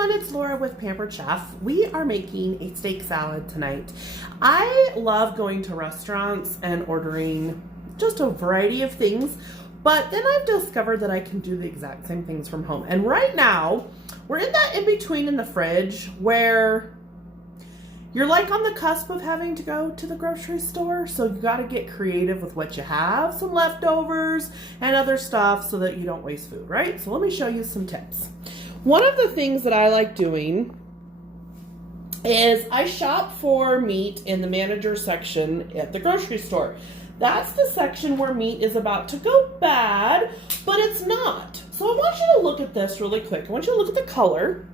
everyone, it's Laura with Pampered Chef. We are making a steak salad tonight. I love going to restaurants and ordering just a variety of things, but then I've discovered that I can do the exact same things from home. And right now, we're in that in-between in the fridge where you're like on the cusp of having to go to the grocery store, so you got to get creative with what you have, some leftovers and other stuff so that you don't waste food, right? So let me show you some tips. One of the things that I like doing is I shop for meat in the manager section at the grocery store. That's the section where meat is about to go bad, but it's not. So I want you to look at this really quick. I want you to look at the color.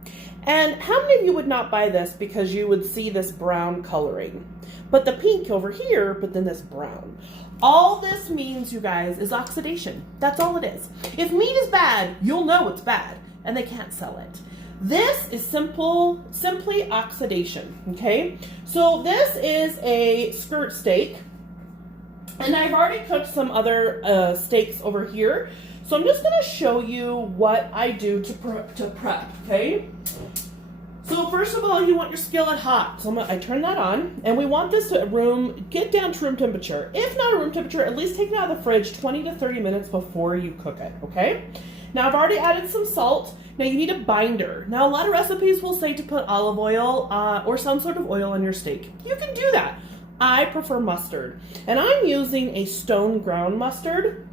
And how many of you would not buy this because you would see this brown coloring? But the pink over here, but then this brown. All this means, you guys, is oxidation. That's all it is. If meat is bad, you'll know it's bad, and they can't sell it. This is simply oxidation, okay? So this is a skirt steak, and I've already cooked some other steaks over here. So I'm just gonna show you what I do to prep, okay? So first of all, you want your skillet hot. So I turn that on, and we want this to get down to room temperature. If not room temperature, at least take it out of the fridge 20 to 30 minutes before you cook it, okay? Now I've already added some salt. Now you need a binder. Now a lot of recipes will say to put olive oil or some sort of oil on your steak. You can do that. I prefer mustard, and I'm using a stone ground mustard.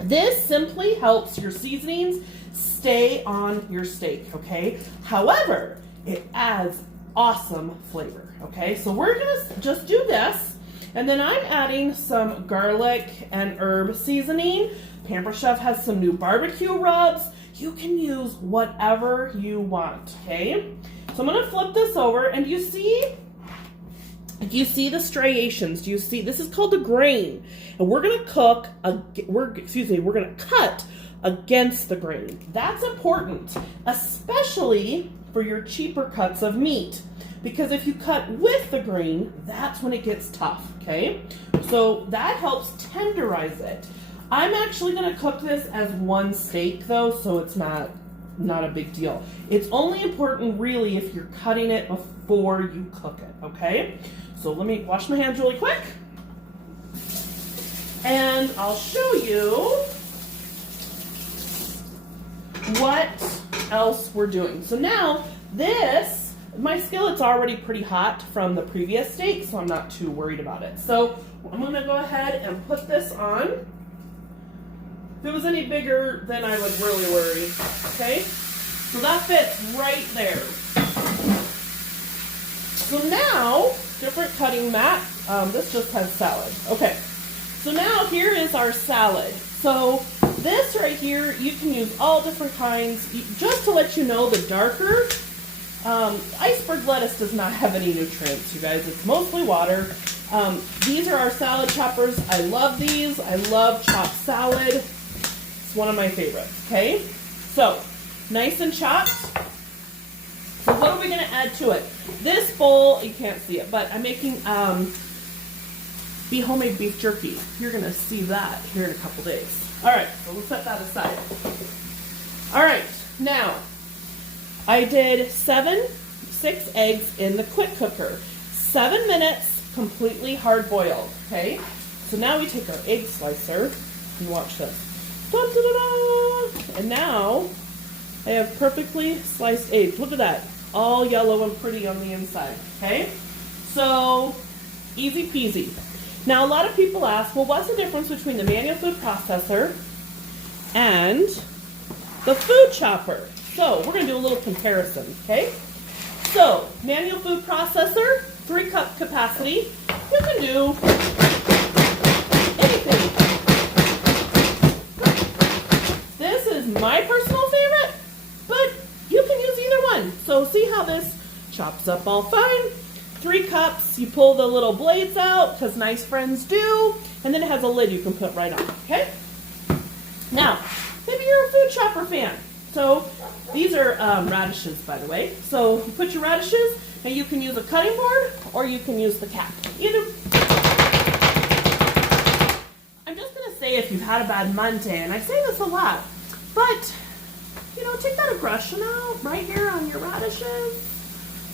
This simply helps your seasonings stay on your steak, okay? However, it adds awesome flavor, okay? So we're gonna just do this, and then I'm adding some garlic and herb seasoning. Pampered Chef has some new barbecue rubs. You can use whatever you want, okay? So I'm gonna flip this over, and do you see the striations? Do you see? This is called the grain, and we're gonna we're gonna cut against the grain. That's important, especially for your cheaper cuts of meat, because if you cut with the grain, that's when it gets tough, okay? So that helps tenderize it. I'm actually gonna cook this as one steak though, so it's not a big deal. It's only important really if you're cutting it before you cook it, okay? So let me wash my hands really quick, and I'll show you what else we're doing. So now my skillet's already pretty hot from the previous steak, so I'm not too worried about it. So I'm gonna go ahead and put this on. If it was any bigger, then I would really worry, okay? So that fits right there. So now, different cutting mat. This just has salad. Okay, so now here is our salad. So this right here, you can use all different kinds. Just to let you know, the darker, iceberg lettuce does not have any nutrients, you guys. It's mostly water. These are our salad choppers. I love these. I love chopped salad. It's one of my favorites, okay? So, nice and chopped. So what are we gonna add to it? This bowl, you can't see it, but I'm making homemade beef jerky. You're gonna see that here in a couple days. All right, so we'll set that aside. All right, now, I did 6 eggs in the quick cooker. 7 minutes, completely hard boiled, okay? So now we take our egg slicer, and watch this. Dun, dun, dun, dun. And now, I have perfectly sliced eggs. Look at that, all yellow and pretty on the inside, okay? So, easy peasy. Now, a lot of people ask, well, what's the difference between the manual food processor and the food chopper? So, we're going to do a little comparison, okay? So, manual food processor, 3-cup capacity. You can do anything. This is my personal favorite, but you can use either one. So, see how this chops up all fine? 3 cups, you pull the little blades out, because nice friends do, and then it has a lid you can put right on, okay? Now, maybe you're a food chopper fan. So, these are radishes, by the way. So, you put your radishes, and you can use a cutting board, or you can use the cap. I'm just going to say, if you've had a bad Monday, and I say this a lot, but, take that of crush them out right here on your radishes.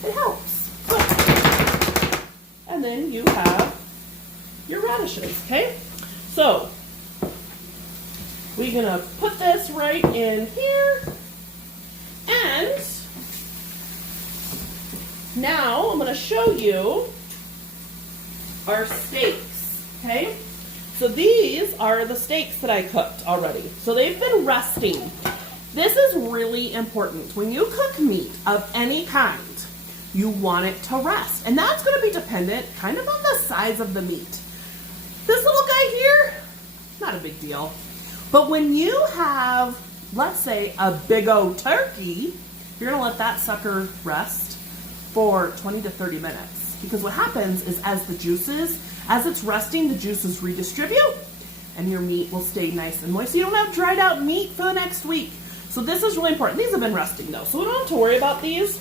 It helps. So, and then you have your radishes, okay? So, we're gonna put this right in here. And now I'm gonna show you our steaks, okay? So these are the steaks that I cooked already. So they've been resting. This is really important. When you cook meat of any kind, you want it to rest. And that's gonna be dependent kind of on the size of the meat. This little guy here, not a big deal. But when you have, let's say, a big old turkey, you're gonna let that sucker rest for 20 to 30 minutes. Because what happens is as it's resting, the juices redistribute and your meat will stay nice and moist. So you don't have dried out meat for the next week. So this is really important. These have been resting though, so we don't have to worry about these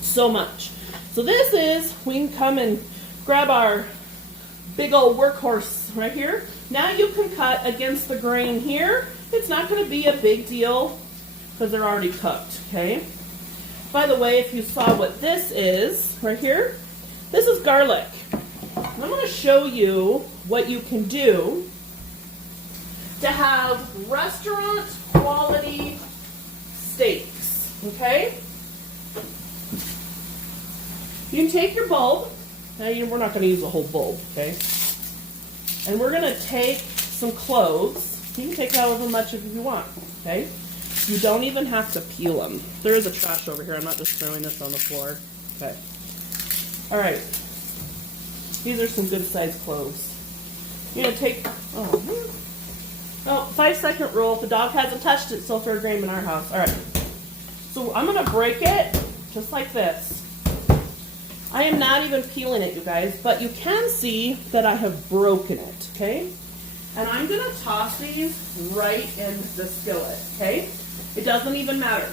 so much. So this is, we can come and grab our big old workhorse right here. Now you can cut against the grain here. It's not going to be a big deal because they're already cooked, okay? By the way, if you saw what this is right here, this is garlic. I'm going to show you what you can do to have restaurant quality steaks, okay? You can take your bulb. Now we're not going to use a whole bulb, okay? And we're going to take some cloves. You can take however much if you want, okay? You don't even have to peel them. There is a trash over here. I'm not just throwing this on the floor. Okay. All right. These are some good sized cloves. You're going to take, 5-second rule. If the dog hasn't touched it, still third grade in our house. All right. So I'm going to break it just like this. I am not even peeling it, you guys, but you can see that I have broken it, okay? And I'm going to toss these right in the skillet, okay? It doesn't even matter.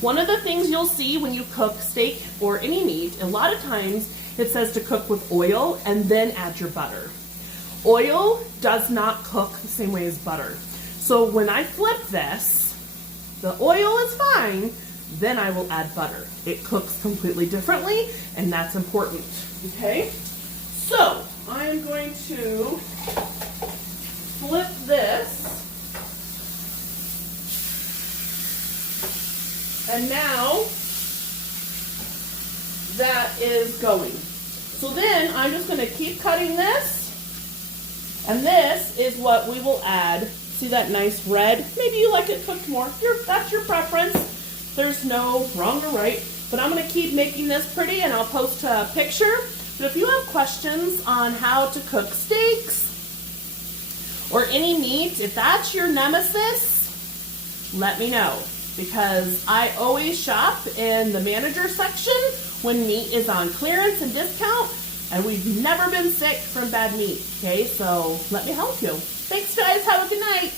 One of the things you'll see when you cook steak or any meat, a lot of times it says to cook with oil and then add your butter. Oil does not cook the same way as butter. So when I flip this, the oil is fine, then I will add butter. It cooks completely differently, and that's important, okay? So I'm going to flip this, and now that is going. So then I'm just going to keep cutting this, and this is what we will add. See that nice red? Maybe you like it cooked more. That's your preference. There's no wrong or right, but I'm going to keep making this pretty, and I'll post a picture. But if you have questions on how to cook steaks or any meat, if that's your nemesis, let me know, because I always shop in the manager section when meat is on clearance and discount, and we've never been sick from bad meat, okay? So let me help you. Thanks, guys. Have a good night.